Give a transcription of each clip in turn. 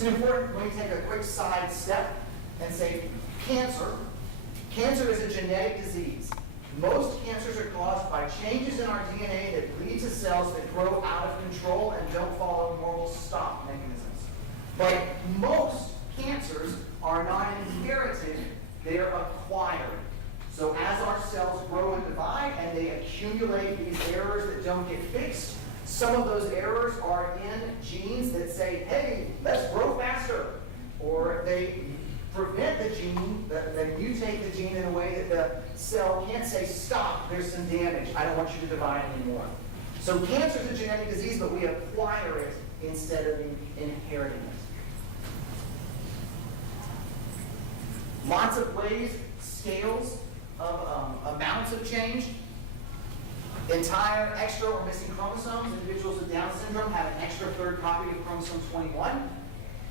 It's important, let me take a quick side step and say cancer. Cancer is a genetic disease. Most cancers are caused by changes in our DNA that lead to cells that grow out of control and don't follow normal stop mechanisms. But most cancers are not inherited, they're acquired. So as our cells grow and divide and they accumulate these errors that don't get fixed, some of those errors are in genes that say, hey, let's grow faster. Or they prevent the gene, they mutate the gene in a way that the cell can't say, stop, there's some damage, I don't want you to divide anymore. So cancer is a genetic disease, but we acquire it instead of inheriting it. Lots of ways, scales of amounts of change. Entire extra or missing chromosomes. Individuals with Down syndrome have an extra third copy of chromosome 21.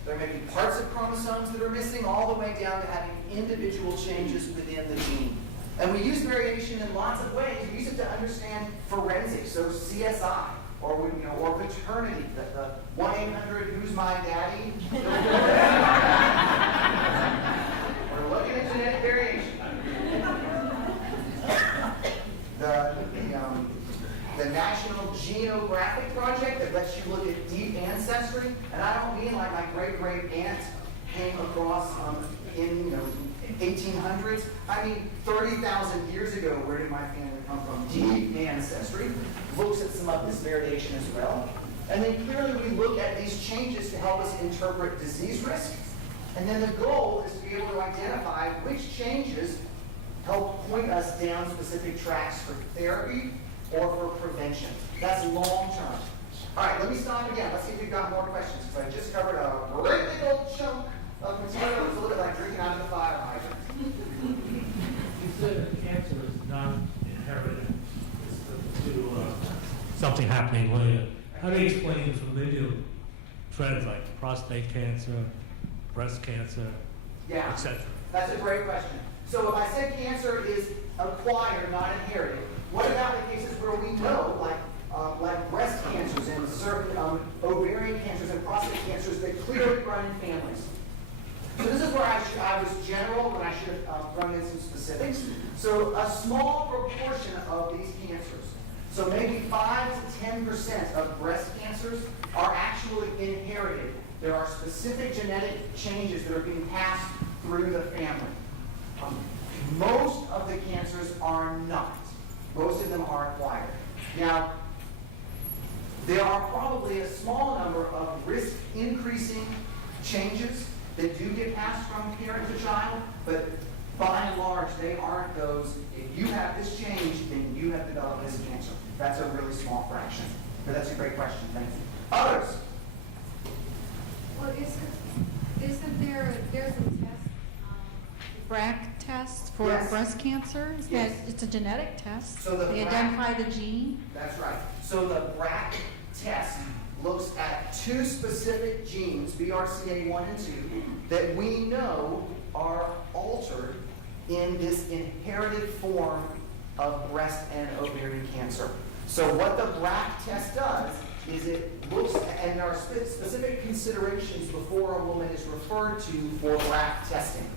There may be parts of chromosomes that are missing, all the way down to having individual changes within the gene. And we use variation in lots of ways. We use it to understand forensics, so CSI, or or paternity, the 1-800 Who's My Daddy? We're looking at genetic variation. The National Genographic Project that lets you look at deep ancestry, and I don't mean like my great-great-aunt came across in 1800s. I mean 30,000 years ago, where did my family come from? Deep ancestry looks at some of this variation as well. And then clearly we look at these changes to help us interpret disease risk. And then the goal is to be able to identify which changes help point us down specific tracks for therapy or for prevention. That's long term. All right, let me stop again. Let's see if we've got more questions, because I just covered a great big old chunk of material. It's a little bit like drinking out of the fire hydrant. You said that cancer is not inherited. It's to something happening later. How do you explain familial trends like prostate cancer, breast cancer, etc.? That's a great question. So if I said cancer is acquired, not inherited, what about the cases where we know, like breast cancers and certain ovarian cancers and prostate cancers that clearly run in families? So this is where I was general when I should have thrown in some specifics. So a small proportion of these cancers, so maybe 5 to 10% of breast cancers are actually inherited. There are specific genetic changes that are being passed through the family. Most of the cancers are not. Most of them are acquired. Now, there are probably a small number of risk-increasing changes that do get passed from parent to child, but by and large, they aren't those, if you have this change, then you have developed this cancer. That's a really small fraction. But that's a great question. Thank you. Others? Well, isn't there's a test, BRCA test for Yes. breast cancer? Yes. It's a genetic test. So they identify the gene. That's right. So the BRCA test looks at two specific genes, BRCA1 and 2, that we know are altered in this inherited form of breast and ovarian cancer. So what the BRCA test does is it looks at, and there are specific considerations before a woman is referred to for BRCA testing.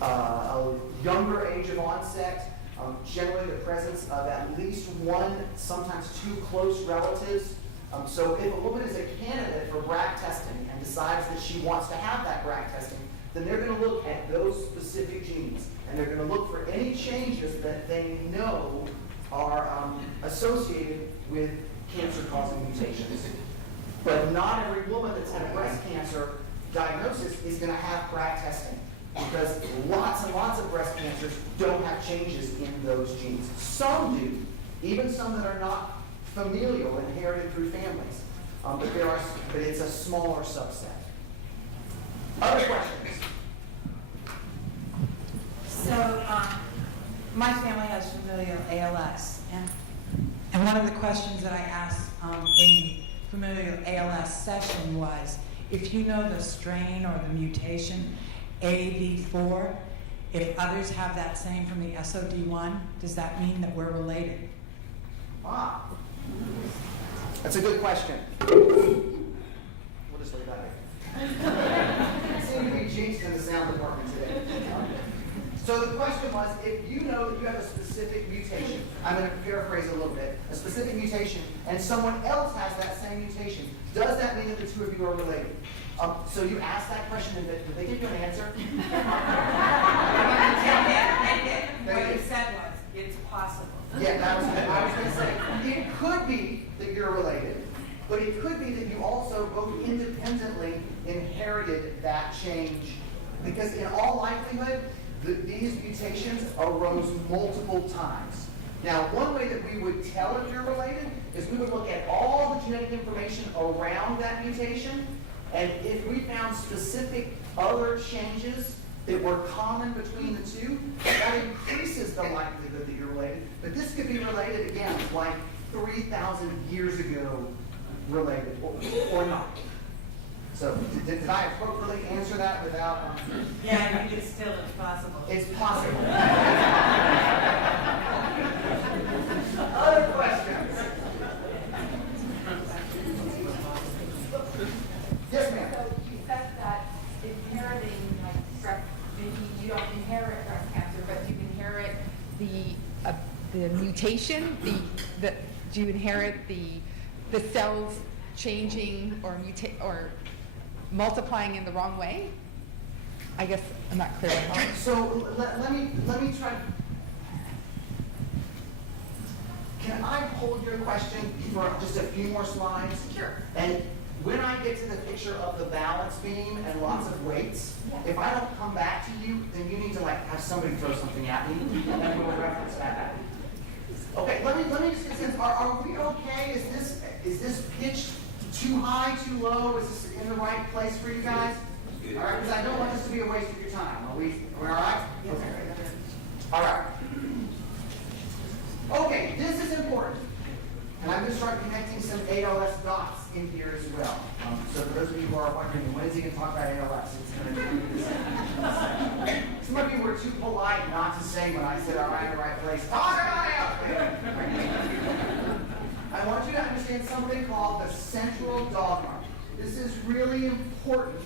A younger age of onset, generally the presence of at least one, sometimes two close relatives. So if a woman is a candidate for BRCA testing and decides that she wants to have that BRCA testing, then they're going to look at those specific genes, and they're going to look for any changes that they know are associated with cancer-causing mutations. But not every woman that's had a breast cancer diagnosis is going to have BRCA testing, because lots and lots of breast cancers don't have changes in those genes. Some do, even some that are not familial, inherited through families, but it's a smaller subset. Other questions? So, my family has familial ALS, and one of the questions that I asked in the familial ALS session was, if you know the strain or the mutation AV4, if others have that same from the SOD1, does that mean that we're related? That's a good question. We'll just leave that here. and someone else has that same mutation, does that mean that the two of you are related? So you asked that question, and did they give you an answer? What you said was, it's possible. Yeah, that was it. I was going to say, it could be that you're related, but it could be that you also both independently inherited that change. Because in all likelihood, these mutations arose multiple times. Now, one way that we would tell if you're related is we would look at all the genetic information around that mutation, and if we found specific other changes that were common between the two, that increases the likelihood that you're related. But this could be related, again, like 3,000 years ago related, or not. So, did I appropriately answer that without... Yeah, I think it's still impossible. It's possible. Other questions? Yes, ma'am. So you said that inheriting, like, breast, maybe you don't inherit breast cancer, but you inherit the mutation, do you inherit the cells changing or multiplying in the wrong way? I guess I'm not clear. So let me try. Can I hold your question for just a few more slides? Sure. And when I get to the picture of the balance beam and lots of weights, if I don't come back to you, then you need to like have somebody throw something at me, and then we'll reference that. Okay, let me just get a sense. Are we okay? Is this pitched too high, too low? Is this in the right place for you guys? All right, because I don't want this to be a waste of your time. Are we all right? Okay. All right. Okay, this is important. And I'm going to start connecting some ALS dots in here as well. So for those of you who are wondering, when is he going to talk about ALS? It's going to be this. Some of you were too polite not to say when I said, all right, in the right place, talk about ALS! I want you to understand something called the central dogma. This is really important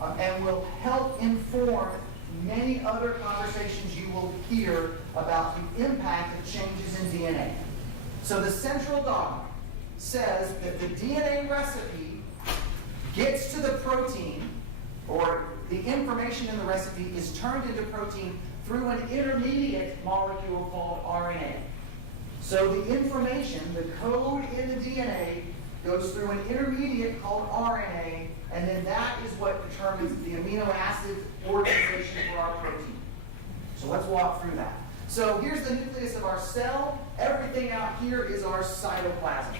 and will help inform many other conversations you will hear about the impact of changes in DNA. So the central dogma says that the DNA recipe gets to the protein, or the information in the recipe is turned into protein through an intermediate molecule called RNA. So the information, the code in the DNA, goes through an intermediate called RNA, and then that is what determines the amino acid organization for our protein. So let's walk through that. So here's the nucleus of our cell. Everything out here is our cytoplasm.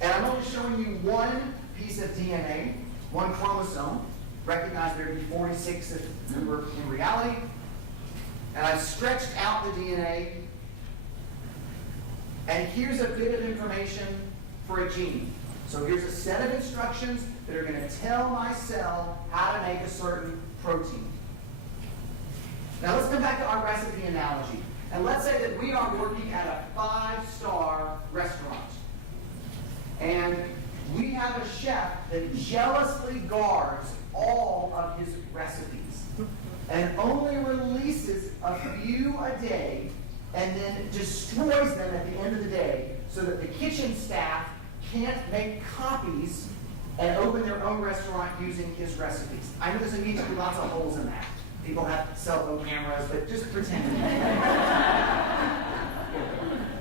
And I'm only showing you one piece of DNA, one chromosome. Recognize there to be 46 number in reality. And I've stretched out the DNA. And here's a bit of information for a gene. So here's a set of instructions that are going to tell my cell how to make a certain protein. Now let's come back to our recipe analogy. And let's say that we are working at a 5-star restaurant. And we have a chef that jealously guards all of his recipes and only releases a few a day and then destroys them at the end of the day so that the kitchen staff can't make copies and open their own restaurant using his recipes. I know there's immediately lots of holes in that. People have cell phone cameras, but just pretend.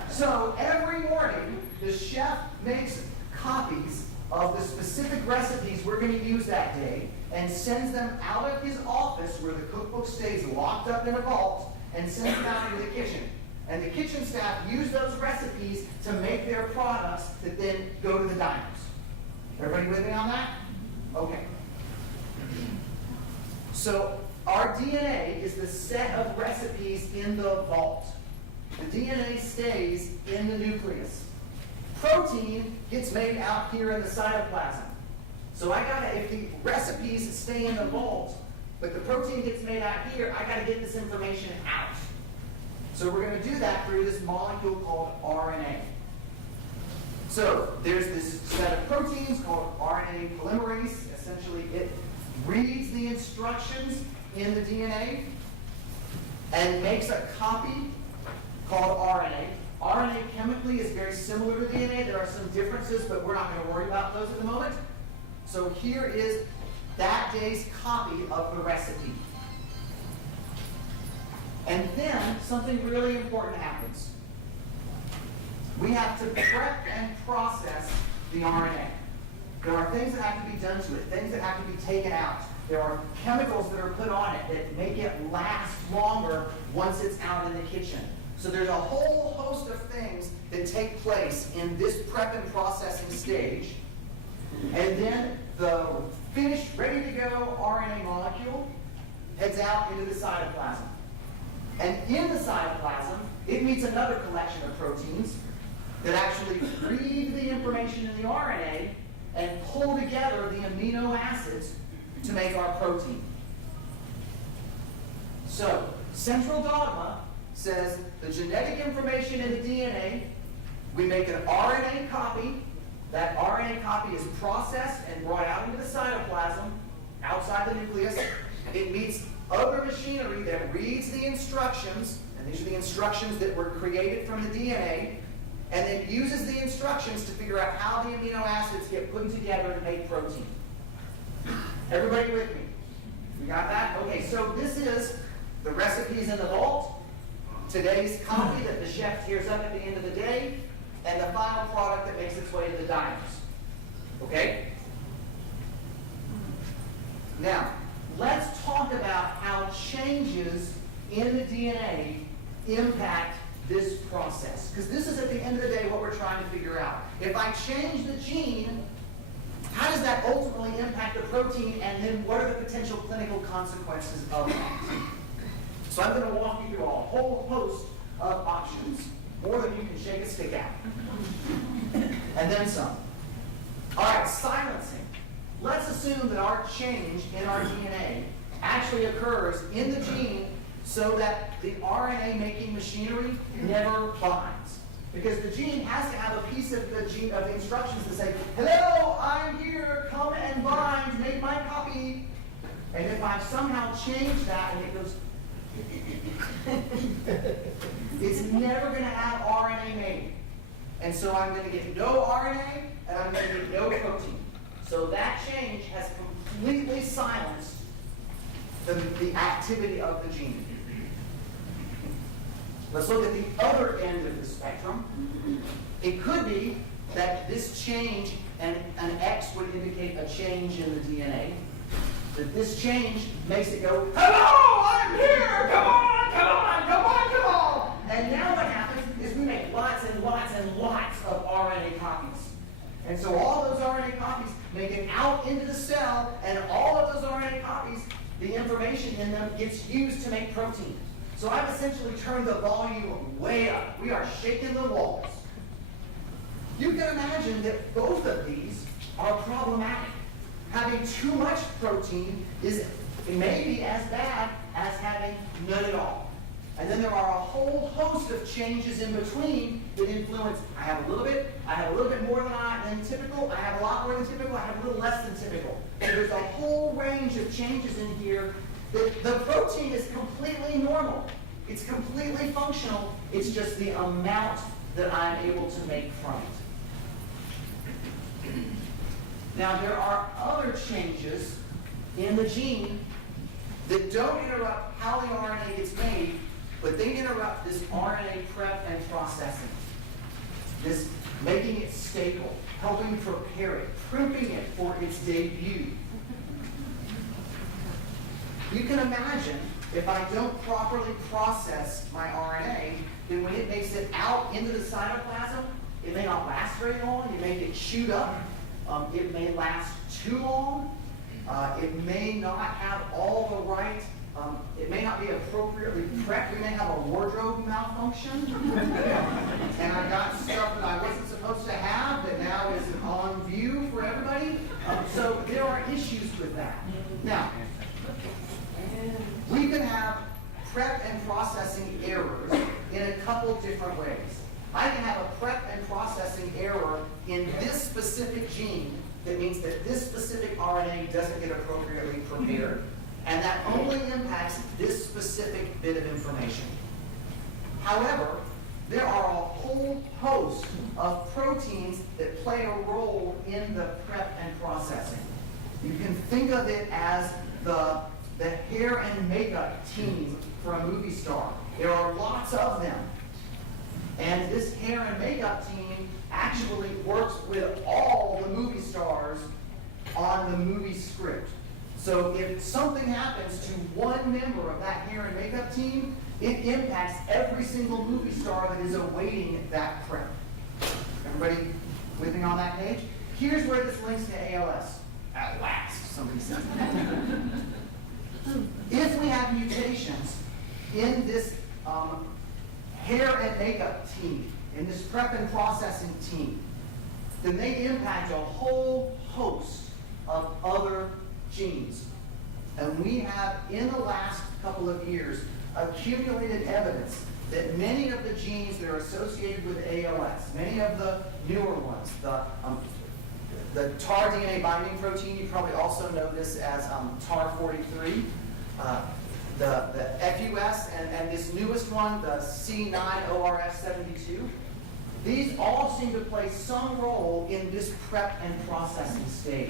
So every morning, the chef makes copies of the specific recipes we're going to use that day and sends them out of his office where the cookbook stays locked up in a vault and sends them out into the kitchen. And the kitchen staff use those recipes to make their products that then go to the diners. Everybody with me on that? Okay. So our DNA is the set of recipes in the vault. The DNA stays in the nucleus. Protein gets made out here in the cytoplasm. So if the recipes stay in the vault, but the protein gets made out here, I got to get this information out. So we're going to do that through this molecule called RNA. So there's this set of proteins called RNA polymerase. Essentially, it reads the instructions in the DNA and makes a copy called RNA. RNA chemically is very similar to DNA. There are some differences, but we're not going to worry about those at the moment. So here is that day's copy of the recipe. And then something really important happens. We have to prep and process the RNA. There are things that have to be done to it, things that have to be taken out. There are chemicals that are put on it that make it last longer once it's out in the kitchen. So there's a whole host of things that take place in this prep and processing stage. And then the finished, ready to go RNA molecule heads out into the cytoplasm. And in the cytoplasm, it meets another collection of proteins that actually read the information in the RNA and pull together the amino acids to make our protein. So, central dogma says the genetic information in the DNA, we make an RNA copy. That RNA copy is processed and brought out into the cytoplasm, outside the nucleus. It meets other machinery that reads the instructions, and these are the instructions that were created from the DNA, and then uses the instructions to figure out how the amino acids get put together to make protein. Everybody with me? We got that? Okay, so this is the recipes in the vault, today's copy that the chef tears up at the end of the day, and the final product that makes its way to the diners. Okay? Now, let's talk about how changes in the DNA impact this process. Because this is, at the end of the day, what we're trying to figure out. If I change the gene, how does that ultimately impact the protein, and then what are the potential clinical consequences of that? So I'm going to walk you through a whole host of options, more than you can shake a stick at. And then some. All right, silencing. Let's assume that our change in our DNA actually occurs in the gene so that the RNA making machinery never binds. Because the gene has to have a piece of the gene of the instructions to say, hello, I'm here, come and bind, make my copy. And if I've somehow changed that and it goes, it's never going to have RNA made. And so I'm going to get no RNA and I'm going to get no protein. So that change has completely silenced the activity of the gene. Let's look at the other end of the spectrum. It could be that this change, and an X would indicate a change in the DNA, that this change makes it go, hello, I'm here, come on, come on, come on, come on. And now what happens is we make lots and lots and lots of RNA copies. And so all those RNA copies make it out into the cell, and all of those RNA copies, the information in them gets used to make protein. So I've essentially turned the volume way up. We are shaking the walls. You can imagine that both of these are problematic. Having too much protein may be as bad as having none at all. And then there are a whole host of changes in between that influence. I have a little bit more than typical, I have a lot more than typical, I have a little less than typical. And there's a whole range of changes in here. The protein is completely normal. It's completely functional. It's just the amount that I'm able to make from it. Now, there are other changes in the gene that don't interrupt how the RNA gets made, but they interrupt this RNA prep and processing. This making it stable, helping prepare it, prepping it for its debut. You can imagine if I don't properly process my RNA, then when it makes it out into the cytoplasm, it may not last very long. It may get chewed up. It may last too long. It may not have all the right, it may not be appropriately prepped. We may have a wardrobe malfunction. And I got stuff that I wasn't supposed to have that now is on view for everybody. So there are issues with that. Now, we can have prep and processing errors in a couple different ways. I can have a prep and processing error in this specific gene that means that this specific RNA doesn't get appropriately prepared, and that only impacts this specific bit of information. However, there are a whole host of proteins that play a role in the prep and processing. You can think of it as the hair and makeup team for a movie star. There are lots of them. And this hair and makeup team actually works with all the movie stars on the movie script. So if something happens to one member of that hair and makeup team, it impacts every single movie star that is awaiting that prep. Everybody with me on that page? Here's where this links to ALS. At last, somebody said. If we have mutations in this hair and makeup team, in this prep and processing team, then they impact a whole host of other genes. And we have, in the last couple of years, accumulated evidence that many of the genes that are associated with ALS, many of the newer ones, the TAR DNA binding protein, you probably also know this as TAR43, the FUS, and this newest one, the C9ORF72, these all seem to play some role in this prep and processing stage.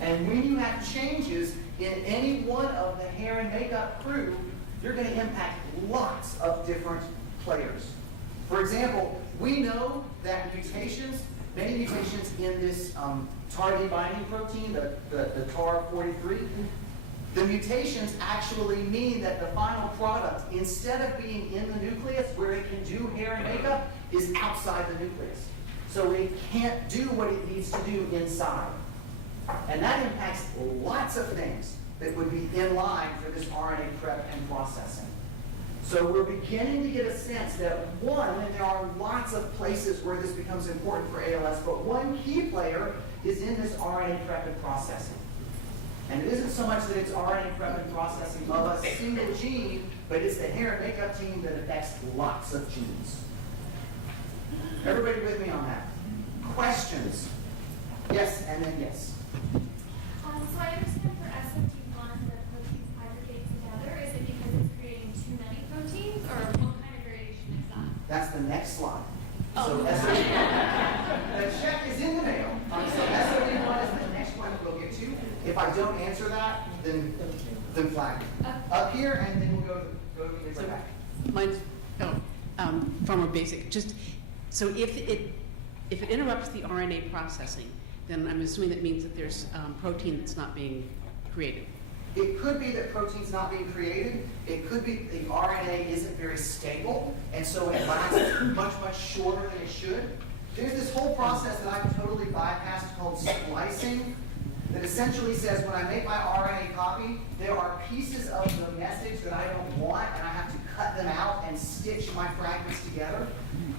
And when you have changes in any one of the hair and makeup crew, you're going to impact lots of different players. For example, we know that mutations, many mutations in this TAR binding protein, the TAR43, the mutations actually mean that the final product, instead of being in the nucleus where it can do hair and makeup, is outside the nucleus. So it can't do what it needs to do inside. And that impacts lots of things that would be in line for this RNA prep and processing. So we're beginning to get a sense that one, and there are lots of places where this becomes important for ALS, but one key player is in this RNA prep and processing. And it isn't so much that it's RNA prep and processing of a single gene, but it's the hair and makeup team that affects lots of genes. Everybody with me on that? Questions? Yes, and then yes. So I understand for SOD1 the proteins aggregate together. Is it because it's creating too many proteins, or what kind of variation is that? That's the next slide. Oh. So SOD1, the check is in the mail. So SOD1 is the next one we'll get to. If I don't answer that, then flag me. Up here, and then we'll go to the back. Mine's far more basic. Just so if it interrupts the RNA processing, then I'm assuming that means that there's protein that's not being created. It could be that protein's not being created. It could be the RNA isn't very stable, and so it lasts much, much shorter than it should. There's this whole process that I've totally bypassed called splicing that essentially says when I make my RNA copy, there are pieces of the message that I don't want, and I have to cut them out and stitch my fragments together.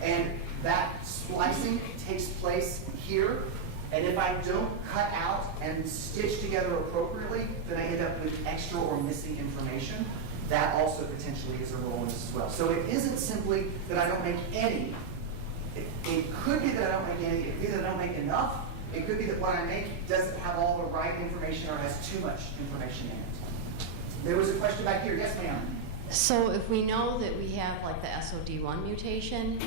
And that splicing takes place here. And if I don't cut out and stitch together appropriately, then I end up with extra or missing information. That also potentially is a role in this as well. So it isn't simply that I don't make any. It could be that I don't make any. It could be that I don't make enough. It could be that what I make doesn't have all the right information or has too much information in it. There was a question back here. Yes, ma'am. So if we know that we have like the SOD1 mutation,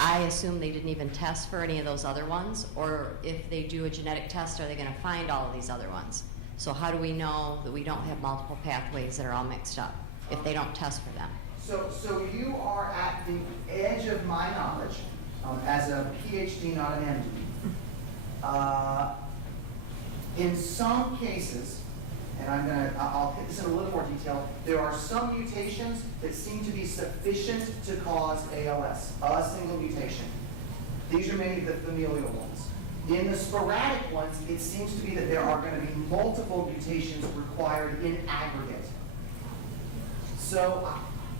I assume they didn't even test for any of those other ones, or if they do a genetic test, are they going to find all of these other ones? So how do we know that we don't have multiple pathways that are all mixed up if they don't test for them? So you are at the edge of my knowledge as a PhD, not an MD. In some cases, and I'll hit this in a little more detail, there are some mutations that seem to be sufficient to cause ALS, a single mutation. These are many of the familial ones. In the sporadic ones, it seems to be that there are going to be multiple mutations required in aggregate. So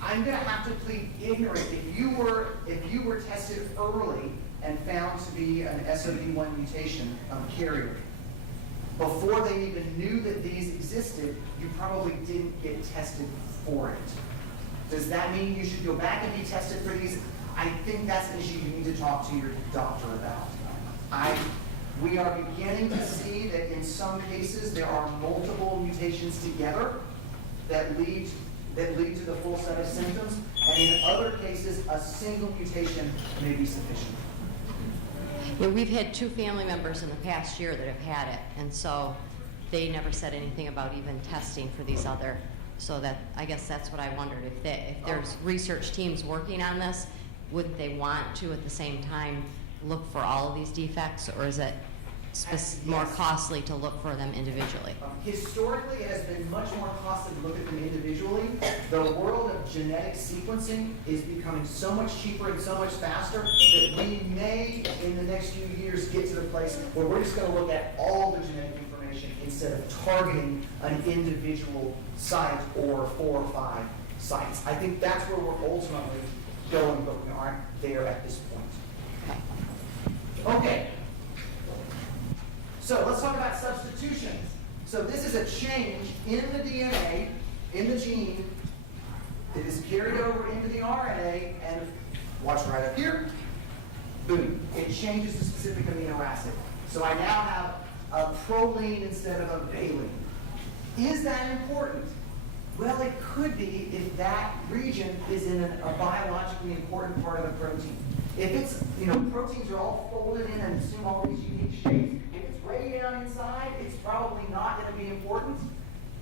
I'm going to have to plead ignorant. If you were tested early and found to be an SOD1 mutation carrier, before they even knew that these existed, you probably didn't get tested for it. Does that mean you should go back and be tested for these? I think that's an issue you need to talk to your doctor about. We are beginning to see that in some cases there are multiple mutations together that lead to the full set of symptoms, and in other cases, a single mutation may be sufficient. Yeah, we've had 2 family members in the past year that have had it, and so they never said anything about even testing for these other, so that, I guess that's what I wondered, if there's research teams working on this, would they want to at the same time look for all of these defects, or is it more costly to look for them individually? Historically, it has been much more costly to look at them individually. The world of genetic sequencing is becoming so much cheaper and so much faster that we may, in the next few years, get to the place where we're just going to look at all the genetic information instead of targeting an individual site or 4 or 5 sites. I think that's where we're ultimately going, but we aren't there at this point. Okay. So let's talk about substitutions. So this is a change in the DNA, in the gene, that is carried over into the RNA, and watch right up here, boom, it changes the specific amino acid. So I now have a proline instead of a valine. Is that important? Well, it could be if that region is in a biologically important part of the protein. If it's, proteins are all folded in and assume all these unique shapes, if it's way down inside, it's probably not going to be important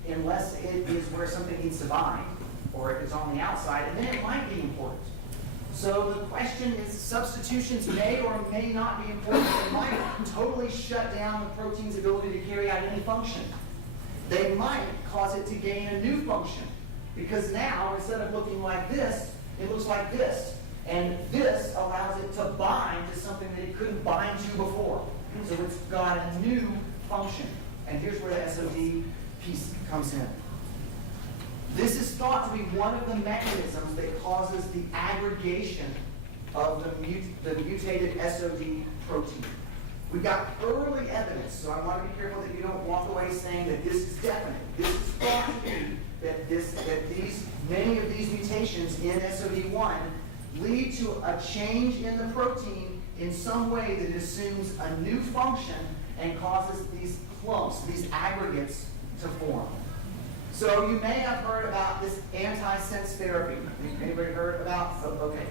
unless it is where something needs to bind, or if it's on the outside, and then it might be important. So the question is, substitutions may or may not be important. They might totally shut down the protein's ability to carry out any function. They might cause it to gain a new function, because now, instead of looking like this, it looks like this. And this allows it to bind to something that it couldn't bind to before. So it's got a new function. And here's where the SOD piece comes in. This is thought to be one of the mechanisms that causes the aggregation of the mutated SOD protein. We've got early evidence, so I want to be careful that you don't walk away saying that this is definite. This is thought to be that many of these mutations in SOD1 lead to a change in the protein in some way that assumes a new function and causes these clumps, these aggregates, to form. So you may have heard about this antisense therapy. Anybody heard about? Oh, okay.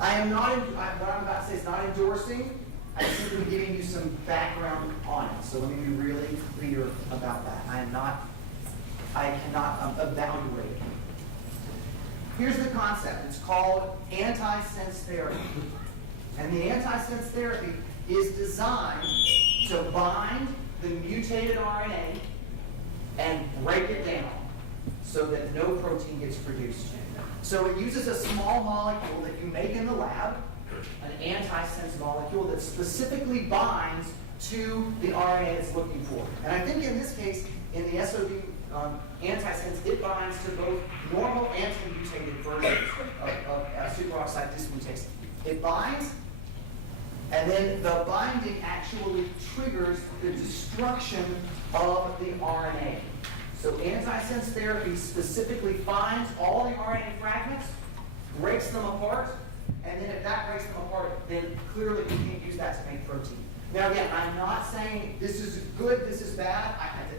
I am not. What I'm about to say is not endorsing. I'm simply giving you some background on it. So let me be really clear about that. I cannot evaluate it. Here's the concept. It's called antisense therapy. And the antisense therapy is designed to bind the mutated RNA and break it down so that no protein gets produced. So it uses a small molecule that you make in the lab, an antisense molecule that specifically binds to the RNA it's looking for. And I think in this case, in the SOD antisense, it binds to both normal and mutated versions of superoxide dismutase. It binds, and then the binding actually triggers the destruction of the RNA. So antisense therapy specifically finds all the RNA fragments, breaks them apart, and then if that breaks them apart, then clearly you can't use that to make protein. Now again, I'm not saying this is good, this is bad.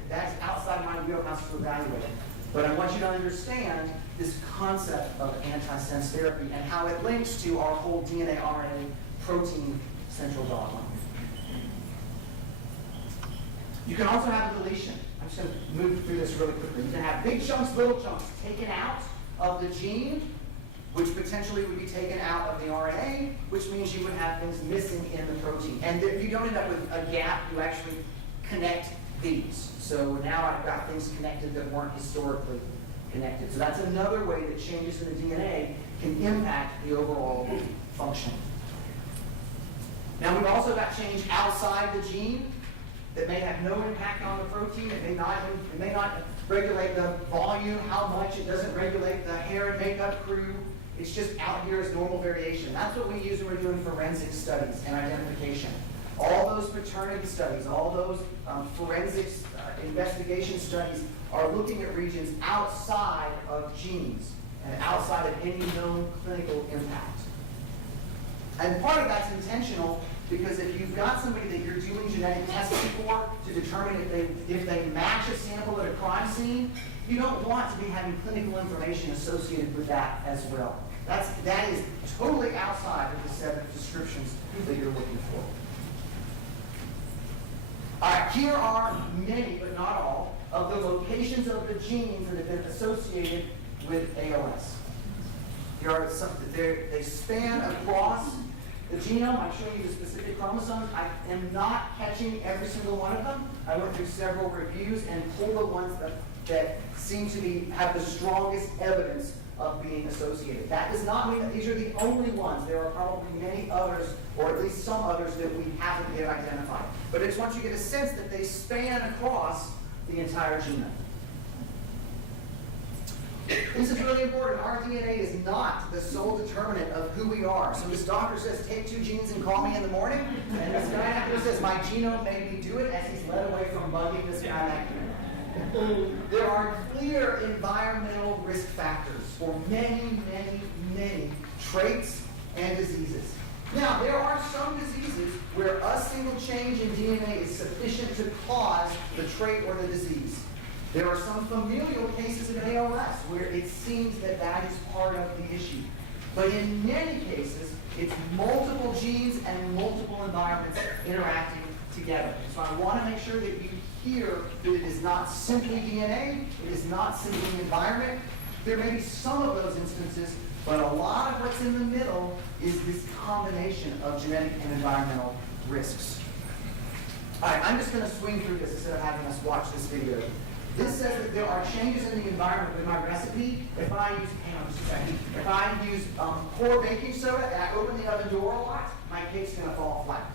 That's outside my wheelhouse to evaluate it. But I want you to understand this concept of antisense therapy and how it links to our whole DNA, RNA, protein central dogma. You can also have a deletion. I'm just going to move through this really quickly. You can have big chunks, little chunks taken out of the gene, which potentially would be taken out of the RNA, which means you would have things missing in the protein. And if you don't end up with a gap, you actually connect these. So now I've got things connected that weren't historically connected. So that's another way that changes in the DNA can impact the overall function. Now we've also got change outside the gene that may have no impact on the protein. It may not regulate the volume, how much. It doesn't regulate the hair and makeup crew. It's just out here as normal variation. That's what we use when we're doing forensic studies and identification. All those paternity studies, all those forensics investigation studies are looking at regions outside of genes and outside of any known clinical impact. And part of that's intentional because if you've got somebody that you're doing genetic testing for to determine if they match a sample at a crime scene, you don't want to be having clinical information associated with that as well. That is totally outside of the set of descriptions that you're looking for. All right, here are many, but not all, of the locations of the genes that have been associated with ALS. There are some, they span across the genome. I'm showing you the specific chromosomes. I am not catching every single one of them. I went through several reviews and pulled the ones that seem to have the strongest evidence of being associated. That does not mean that these are the only ones. There are probably many others, or at least some others that we haven't yet identified. But I just want you to get a sense that they span across the entire genome. This is really important. Our DNA is not the sole determinant of who we are. So this doctor says, take 2 genes and call me in the morning. And this guy out there says, my genome made me do it, as he's led away from bugging this guy back here. There are clear environmental risk factors for many, many, many traits and diseases. Now, there are some diseases where a single change in DNA is sufficient to cause the trait or the disease. There are some familial cases of ALS where it seems that that is part of the issue. But in many cases, it's multiple genes and multiple environments interacting together. So I want to make sure that you hear that it is not simply DNA, it is not simply environment. There may be some of those instances, but a lot of what's in the middle is this combination of genetic and environmental risks. All right, I'm just going to swing through this instead of having us watch this video. This says that there are changes in the environment with my recipe. If I use, hang on just a second, if I use poor baking soda and I open the oven door a lot, my cake's going to fall flat.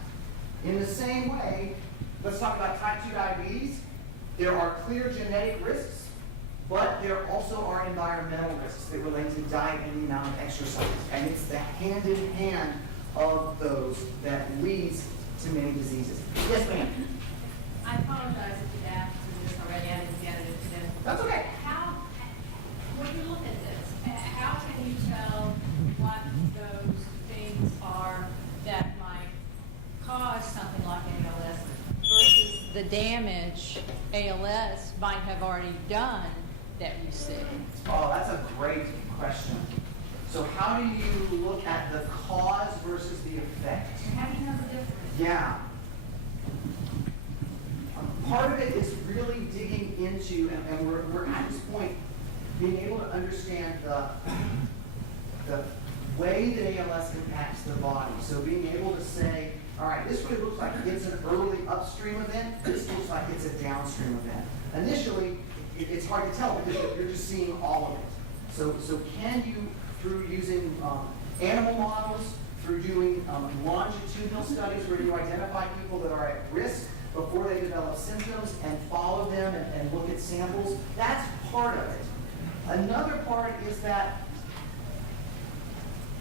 In the same way, let's talk about type 2 diabetes. There are clear genetic risks, but there also are environmental risks that relate to diet and the amount of exercise. And it's the hand in hand of those that leads to many diseases. Yes, ma'am? I apologize if you've asked this already. I didn't get it today. That's okay. When you look at this, how can you tell what those things are that might cause something like ALS versus the damage ALS might have already done that you see? Oh, that's a great question. So how do you look at the cause versus the effect? And how do you know the difference? Yeah. Part of it is really digging into, and we're at this point, being able to understand the way that ALS impacts the body. So being able to say, all right, this really looks like it's an early upstream event. This looks like it's a downstream event. Initially, it's hard to tell because you're just seeing all of it. So can you, through using animal models, through doing longitudinal studies where you identify people that are at risk before they develop symptoms and follow them and look at samples, that's part of it. Another part is that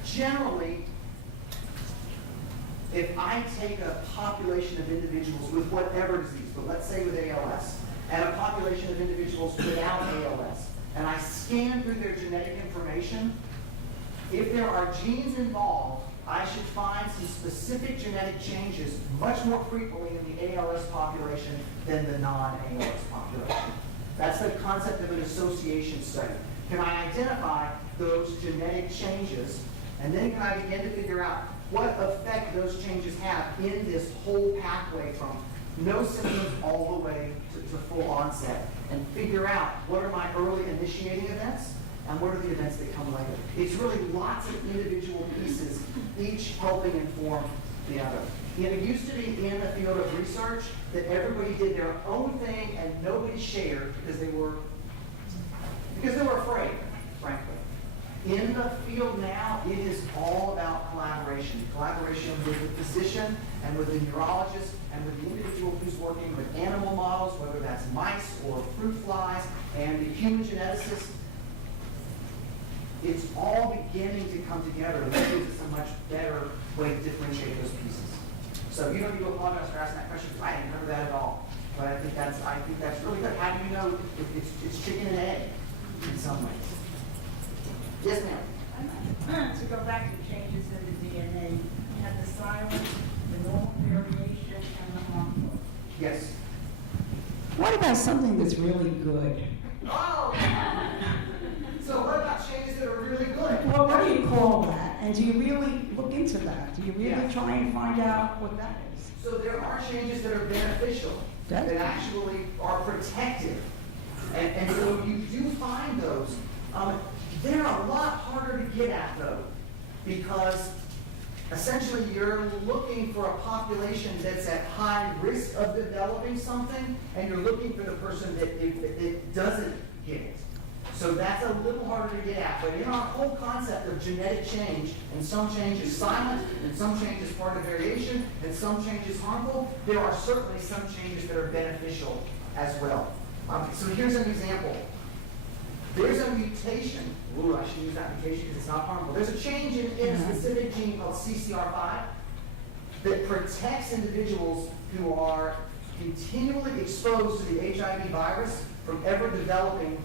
generally, if I take a population of individuals with whatever disease, but let's say with ALS, and a population of individuals without ALS, and I scan through their genetic information, if there are genes involved, I should find some specific genetic changes much more frequently in the ALS population than the non-ALS population. That's the concept of an association study. Can I identify those genetic changes, and then can I begin to figure out what effect those changes have in this whole pathway from no symptoms all the way to full onset, and figure out what are my early initiating events and what are the events that come later. It's really lots of individual pieces, each helping inform the other. It used to be in the field of research that everybody did their own thing and nobody shared because they were afraid, frankly. In the field now, it is all about collaboration. Collaboration with the physician and with the neurologist and with the individual who's working with animal models, whether that's mice or fruit flies, and the human geneticist. It's all beginning to come together, and that gives us a much better way to differentiate those pieces. So you don't need to apologize for asking that question, because I didn't remember that at all. But I think that's really good. How do you know if it's chicken and egg in some ways? Yes, ma'am. To go back to changes in the DNA, you have the silent, the normal variation, and the harmful. Yes. What about something that's really good? Oh! So what about changes that are really good? Well, what do you call And do you really look into that? Do you really Yeah. try and find out what that is? So there are changes that are beneficial, that actually are protective. And so you do find those. They're a lot harder to get at though, because essentially you're looking for a population that's at high risk of developing something, and you're looking for the person that doesn't get it. So that's a little harder to get at. But in our whole concept of genetic change, and some change is silent, and some change is part of variation, and some change is harmful, there are certainly some changes that are beneficial as well. So here's an example. There's a mutation. Ooh, I should use that mutation because it's not harmful. There's a change in a specific gene called CCR5 that protects individuals who are continually exposed to the HIV virus from ever developing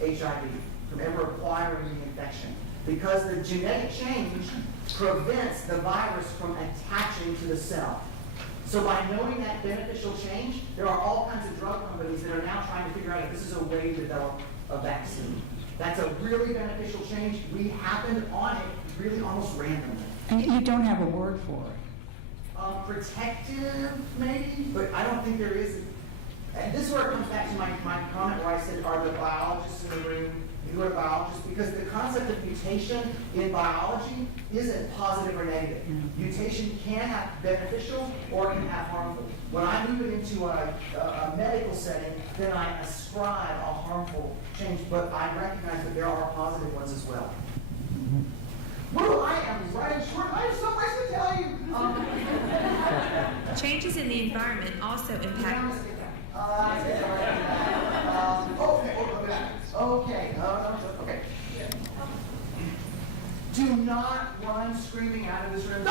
HIV, from ever acquiring the infection. Because the genetic change prevents the virus from attaching to the cell. So by knowing that beneficial change, there are all kinds of drug companies that are now trying to figure out if this is a way to develop a vaccine. That's a really beneficial change. We happened on it really almost randomly. And you don't have a word for it. Protective, maybe, but I don't think there is. And this is where it comes back to my comment where I said, are the biologists in the room? You are biologists, because the concept of mutation in biology isn't positive or negative. Mutation can have beneficial or it can have harmful. When I move it into a medical setting, then I ascribe a harmful change, but I recognize that there are positive ones as well. Well, I am running short. I have so much to tell you. Changes in the environment also impact. Okay. Do not run screaming out of this room.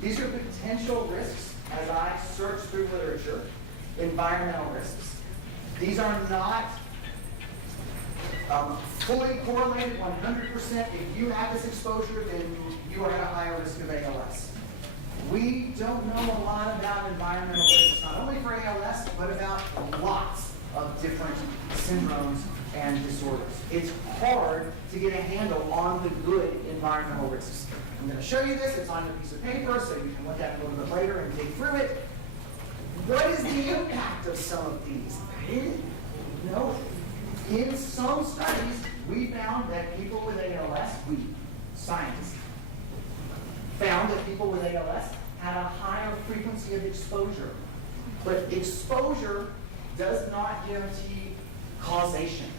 These are potential risks as I search through literature, environmental risks. These are not fully correlated 100%. If you have this exposure, then you are at a higher risk of ALS. We don't know a lot about environmental risks, not only for ALS, but about lots of different syndromes and disorders. It's hard to get a handle on the good environmental risks. I'm going to show you this. It's on a piece of paper, so you can look at it a little bit later and dig through it. What is the impact of some of these? In some studies, we found that people with ALS, scientists, found that people with ALS had a higher frequency of exposure. But exposure does not guarantee causation.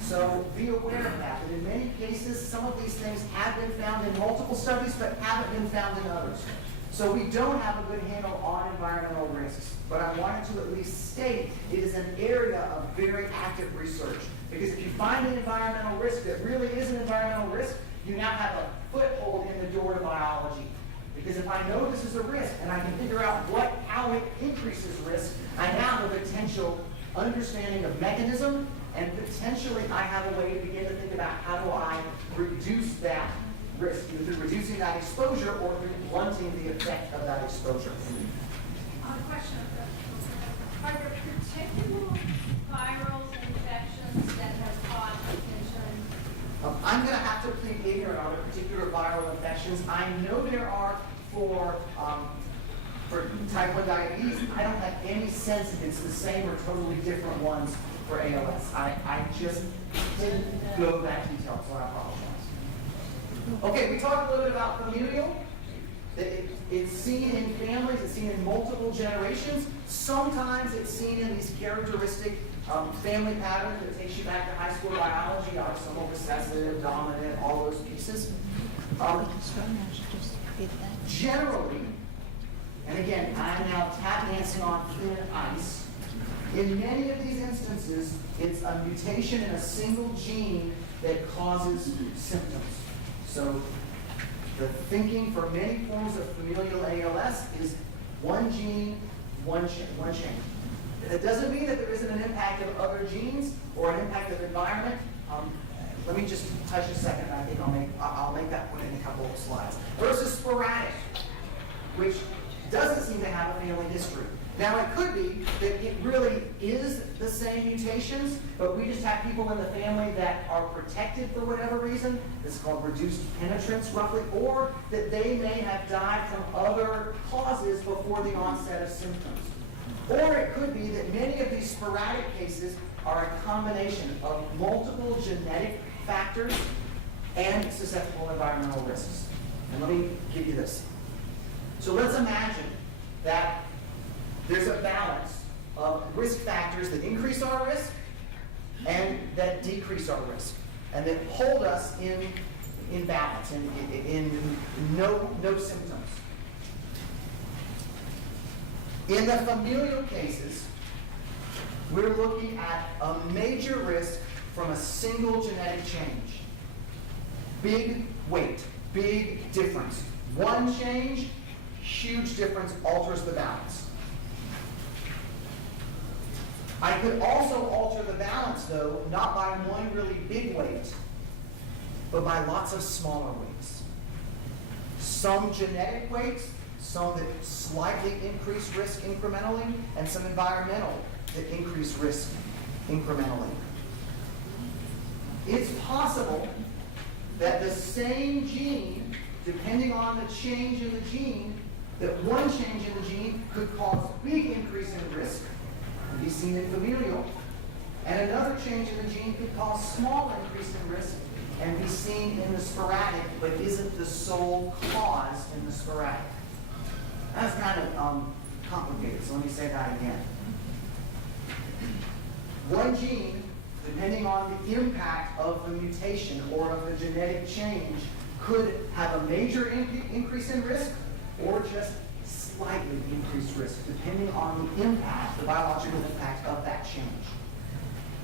So be aware of that. And in many cases, some of these things have been found in multiple studies, but haven't been found in others. So we don't have a good handle on environmental risks. But I wanted to at least state it is an area of very active research. Because if you find an environmental risk that really is an environmental risk, you now have a foothold in the door to biology. Because if I know this is a risk and I can figure out how it increases risk, I now have a potential understanding of mechanism, and potentially I have a way to begin to think about how do I reduce that risk, either through reducing that exposure or through blunting the effect of that exposure. Question. Are there particular viral infections that have caused mutation? I'm going to have to plead ignorant on the particular viral infections. I know there are for type 1 diabetes. I don't have any sense if it's the same or totally different ones for ALS. I just didn't go that detailed, so I apologize. Okay, we talked a little bit about familial. It's seen in families, it's seen in multiple generations. Sometimes it's seen in these characteristic family patterns that takes you back to high school biology, autosomal recessive, dominant, all those pieces. Generally, and again, I'm now tap dancing on thin ice, in many of these instances, it's a mutation in a single gene that causes symptoms. So the thinking for many forms of familial ALS is one gene, one chain. That doesn't mean that there isn't an impact of other genes or an impact of environment. Let me just touch a second. I think I'll make that point in a couple of slides. Versus sporadic, which doesn't seem to have a family history. Now, it could be that it really is the same mutations, but we just have people in the family that are protected for whatever reason. This is called reduced penetrance, roughly, or that they may have died from other causes before the onset of symptoms. Or it could be that many of these sporadic cases are a combination of multiple genetic factors and susceptible environmental risks. And let me give you this. So let's imagine that there's a balance of risk factors that increase our risk and that decrease our risk, and that hold us in balance, in no symptoms. In the familial cases, we're looking at a major risk from a single genetic change. Big weight, big difference. One change, huge difference, alters the balance. I could also alter the balance, though, not by one really big weight, but by lots of smaller weights. Some genetic weights, some that slightly increase risk incrementally, and some environmental that increase risk incrementally. It's possible that the same gene, depending on the change in the gene, that one change in the gene could cause a big increase in risk, and be seen in familial, and another change in the gene could cause small increase in risk and be seen in the sporadic, but isn't the sole cause in the sporadic. That's kind of complicated, so let me say that again. One gene, depending on the impact of the mutation or of the genetic change, could have a major increase in risk or just slightly increased risk, depending on the impact, the biological impact of that change.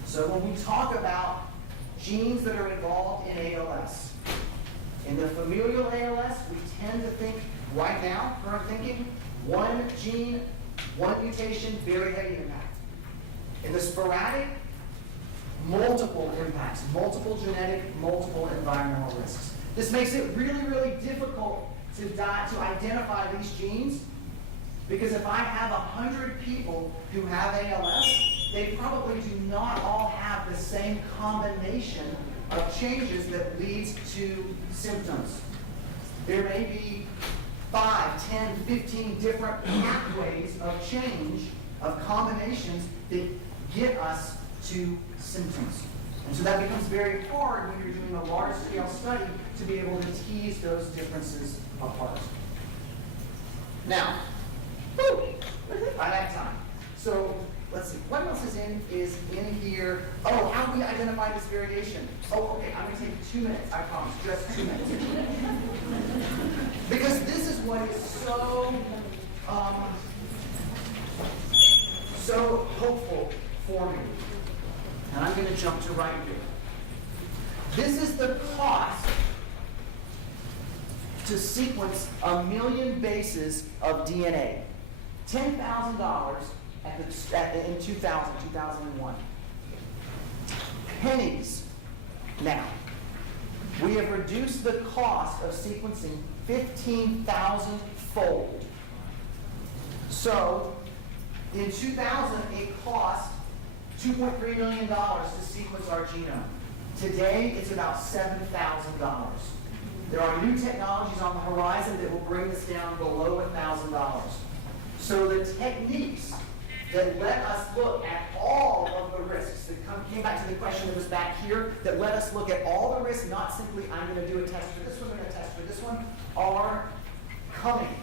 So when we talk about genes that are involved in ALS, in the familial ALS, we tend to think right now, current thinking, one gene, one mutation, very heavy impact. In the sporadic, multiple impacts, multiple genetic, multiple environmental risks. This makes it really, really difficult to identify these genes, because if I have 100 people who have ALS, they probably do not all have the same combination of changes that leads to symptoms. There may be 5, 10, 15 different pathways of change, of combinations that get us to symptoms. And so that becomes very hard when you're doing a large-scale study to be able to tease those differences apart. Now, I have time. So let's see, what else is in here? Oh, how do we identify this variation? Oh, okay, I'm going to take 2 minutes, I promise, just 2 minutes. Because this is what is so hopeful for me. And I'm going to jump to right here. This is the cost to sequence 1 million bases of DNA. $10,000 in 2001. Pennies. Now, we have reduced the cost of sequencing 15,000-fold. So, in 2000, it cost $2.3 million to sequence our genome. Today, it's about $7,000. There are new technologies on the horizon that will bring this down below $1,000. So the techniques that let us look at all of the risks, that came back to the question that was back here, that let us look at all the risks, not simply I'm going to do a test for this one, I'm going to test for this one, are coming.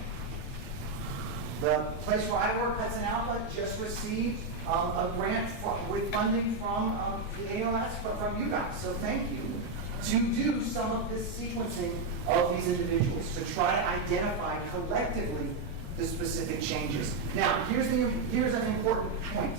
The place where I work, Hudson Alpha, just received a grant with funding from the ALS, but from you guys, so thank you, to do some of this sequencing of these individuals, to try to identify collectively the specific changes. Now, here's an important point.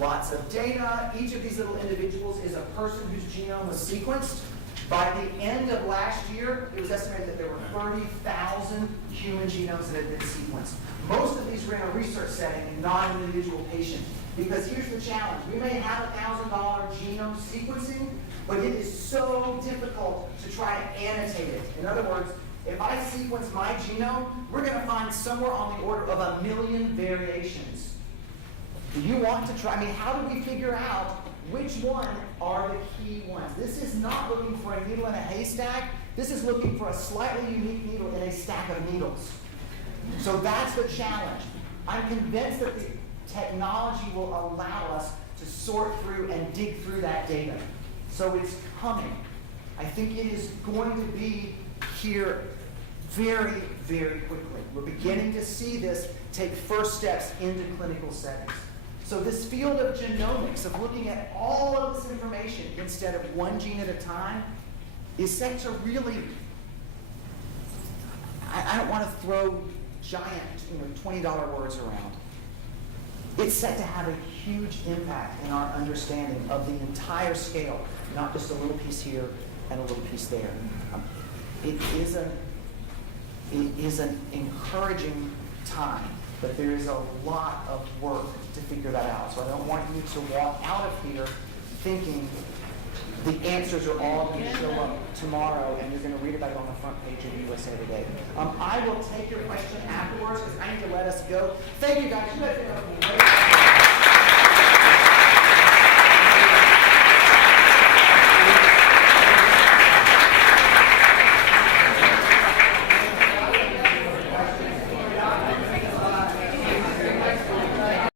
Lots of data. Each of these little individuals is a person whose genome was sequenced. By the end of last year, it was estimated that there were 30,000 human genomes that had been sequenced. Most of these were in a research setting and not an individual patient. Because here's the challenge. We may have $1,000 genome sequencing, but it is so difficult to try to annotate it. In other words, If I sequence my genome, we're going to find somewhere on the order of 1 million variations. Do you want to try? I mean, how do we figure out which one are the key ones? This is not looking for a needle in a haystack. This is looking for a slightly unique needle in a stack of needles. So that's the challenge. I'm convinced that the technology will allow us to sort through and dig through that data. So it's coming. I think it is going to be here very, very quickly. We're beginning to see this take first steps into clinical settings. So this field of genomics, of looking at all of this information instead of one gene at a time, is set to really, I don't want to throw giant, $20 words around. It's set to have a huge impact in our understanding of the entire scale, not just a little piece here and a little piece there. It is an encouraging time, but there is a lot of work to figure that out. So I don't want you to walk out of here thinking the answers are all going to show up tomorrow and you're going to read about it on the front page of USA Today. I will take your question afterwards because I need to let us go. Thank you guys. You guys did a great job.